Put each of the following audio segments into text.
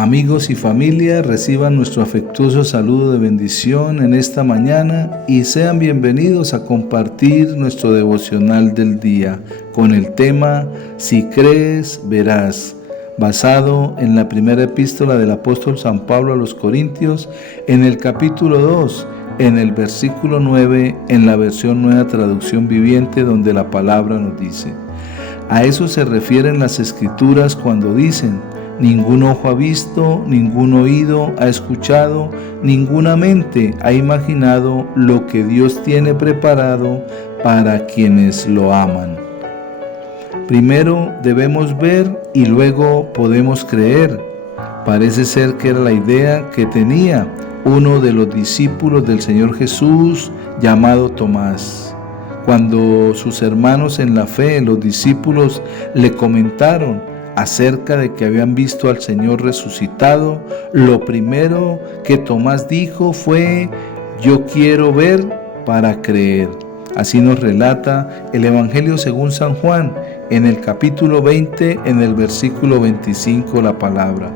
Amigos y familia, reciban nuestro afectuoso saludo de bendición en esta mañana y sean bienvenidos a compartir nuestro devocional del día con el tema Si crees, verás, basado en la primera epístola del apóstol San Pablo a los Corintios, en el capítulo 2, en el versículo 9, en la versión Nueva Traducción Viviente, donde la palabra nos dice: a eso se refieren las Escrituras cuando dicen: ningún ojo ha visto, ningún oído ha escuchado, ninguna mente ha imaginado lo que Dios tiene preparado para quienes lo aman. Primero debemos ver y luego podemos creer. Parece ser que era la idea que tenía uno de los discípulos del Señor Jesús, llamado Tomás. Cuando sus hermanos en la fe, los discípulos, le comentaron acerca de que habían visto al Señor resucitado, lo primero que Tomás dijo fue: yo quiero ver para creer. Así nos relata el Evangelio según San Juan, en el capítulo 20, en el versículo 25, la palabra.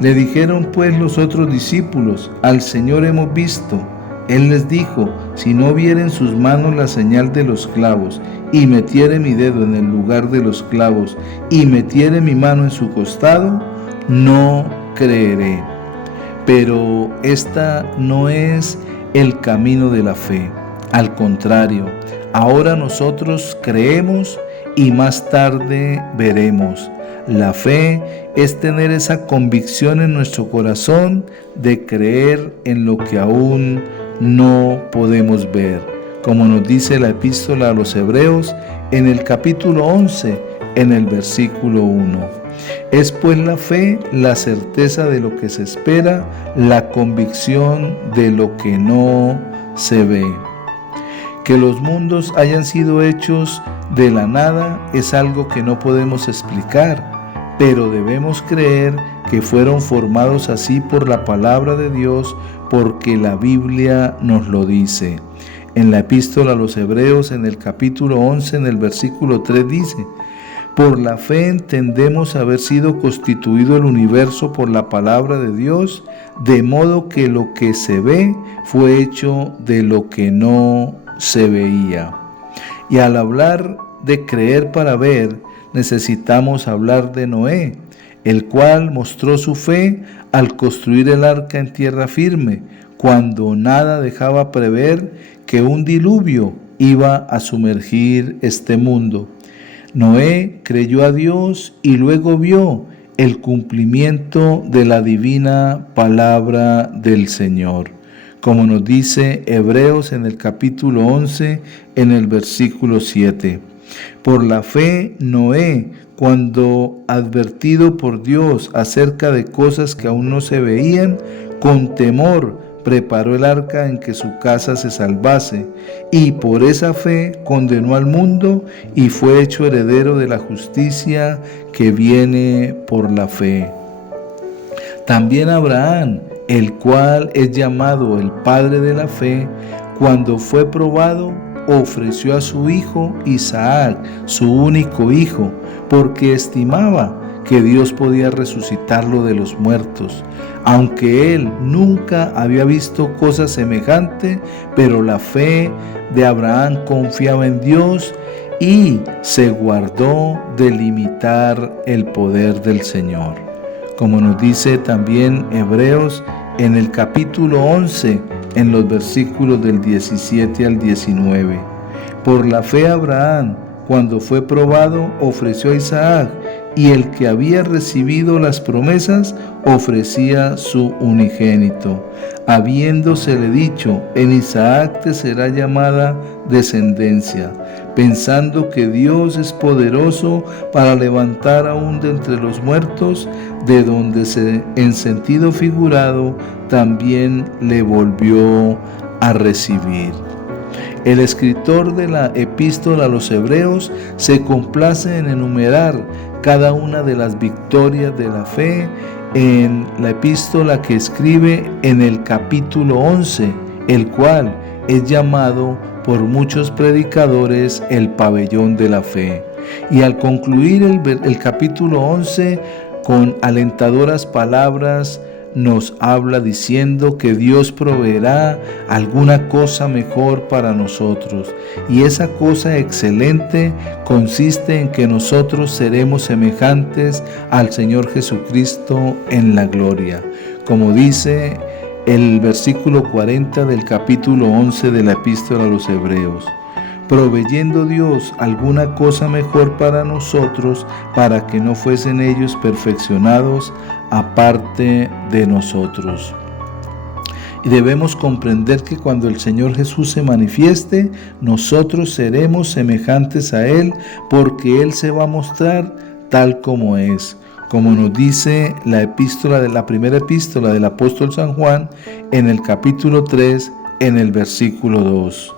Le dijeron pues los otros discípulos: al Señor hemos visto. Él les dijo: si no viere en sus manos la señal de los clavos, y metiere mi dedo en el lugar de los clavos, y metiere mi mano en su costado, no creeré. Pero esta no es el camino de la fe. Al contrario, ahora nosotros creemos y más tarde veremos. La fe es tener esa convicción en nuestro corazón de creer en lo que aún no podemos ver, como nos dice la epístola a los Hebreos en el capítulo 11, en el versículo 1. Es pues la fe la certeza de lo que se espera, la convicción de lo que no se ve. Que los mundos hayan sido hechos de la nada es algo que no podemos explicar, pero debemos creer que fueron formados así por la palabra de Dios, porque la Biblia nos lo dice. En la epístola a los Hebreos, en el capítulo 11, en el versículo 3 dice: por la fe entendemos haber sido constituido el universo por la palabra de Dios, de modo que lo que se ve fue hecho de lo que no se veía. Y al hablar de creer para ver, necesitamos hablar de Noé, el cual mostró su fe al construir el arca en tierra firme, cuando nada dejaba prever que un diluvio iba a sumergir este mundo. Noé creyó a Dios y luego vio el cumplimiento de la divina palabra del Señor, como nos dice Hebreos en el capítulo 11, en el versículo 7. Por la fe, Noé, cuando advertido por Dios acerca de cosas que aún no se veían, con temor preparó el arca en que su casa se salvase, y por esa fe condenó al mundo y fue hecho heredero de la justicia que viene por la fe. También Abraham, el cual es llamado el padre de la fe, cuando fue probado, ofreció a su hijo Isaac, su único hijo, porque estimaba que Dios podía resucitarlo de los muertos, aunque él nunca había visto cosa semejante, pero la fe de Abraham confiaba en Dios y se guardó de limitar el poder del Señor. Como nos dice también Hebreos en el capítulo 11, en los versículos del 17 al 19. Por la fe Abraham, cuando fue probado, ofreció a Isaac, y el que había recibido las promesas ofrecía su unigénito, habiéndosele dicho: en Isaac te será llamada descendencia, pensando que Dios es poderoso para levantar aún de entre los muertos, de donde en sentido figurado también le volvió a recibir. El escritor de la epístola a los Hebreos se complace en enumerar cada una de las victorias de la fe en la epístola que escribe en el capítulo 11, el cual es llamado por muchos predicadores el pabellón de la fe. Y al concluir el capítulo 11, con alentadoras palabras nos habla diciendo que Dios proveerá alguna cosa mejor para nosotros. Y esa cosa excelente consiste en que nosotros seremos semejantes al Señor Jesucristo en la gloria. Como dice el versículo 40 del capítulo 11 de la Epístola a los Hebreos: proveyendo Dios alguna cosa mejor para nosotros, para que no fuesen ellos perfeccionados aparte de nosotros. Y debemos comprender que cuando el Señor Jesús se manifieste, nosotros seremos semejantes a Él, porque Él se va a mostrar tal como es. Como nos dice la primera epístola del apóstol San Juan, en el capítulo 3, en el versículo 2.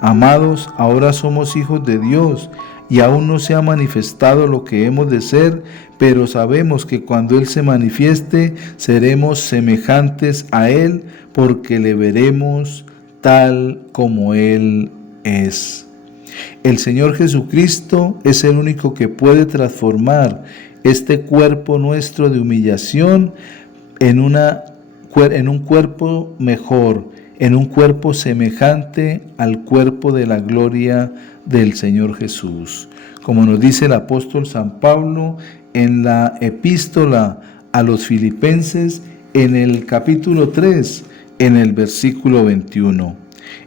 Amados, ahora somos hijos de Dios, y aún no se ha manifestado lo que hemos de ser, pero sabemos que cuando Él se manifieste, seremos semejantes a Él, porque le veremos tal como Él es. El Señor Jesucristo es el único que puede transformar este cuerpo nuestro de humillación en un cuerpo mejor, en un cuerpo semejante al cuerpo de la gloria del Señor Jesús. Como nos dice el apóstol San Pablo en la epístola a los Filipenses, en el capítulo 3, en el versículo 21,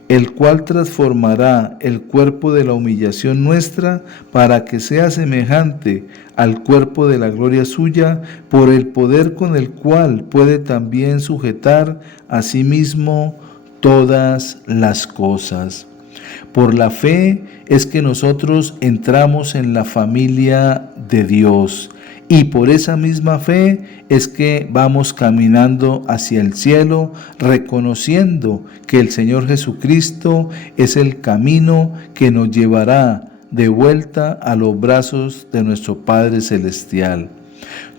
el cual transformará el cuerpo de la humillación nuestra para que sea semejante al cuerpo de la gloria suya, por el poder con el cual puede también sujetar a sí mismo todas las cosas. Por la fe es que nosotros entramos en la familia de Dios, y por esa misma fe es que vamos caminando hacia el cielo, reconociendo que el Señor Jesucristo es el camino que nos llevará de vuelta a los brazos de nuestro Padre Celestial.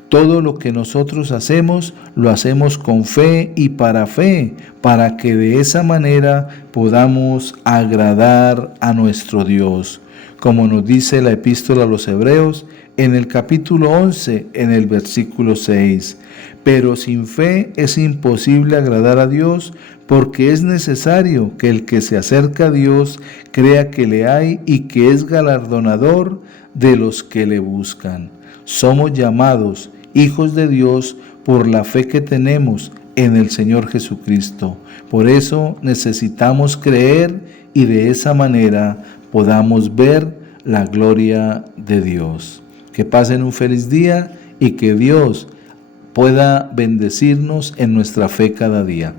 Todo lo que nosotros hacemos, lo hacemos con fe y para fe, para que de esa manera podamos agradar a nuestro Dios. Como nos dice la epístola a los Hebreos, en el capítulo 11, en el versículo 6. Pero sin fe es imposible agradar a Dios, porque es necesario que el que se acerca a Dios crea que le hay y que es galardonador de los que le buscan. Somos llamados hijos de Dios por la fe que tenemos en el Señor Jesucristo. Por eso necesitamos creer y de esa manera podamos ver la gloria de Dios. Que pasen un feliz día y que Dios pueda bendecirnos en nuestra fe cada día.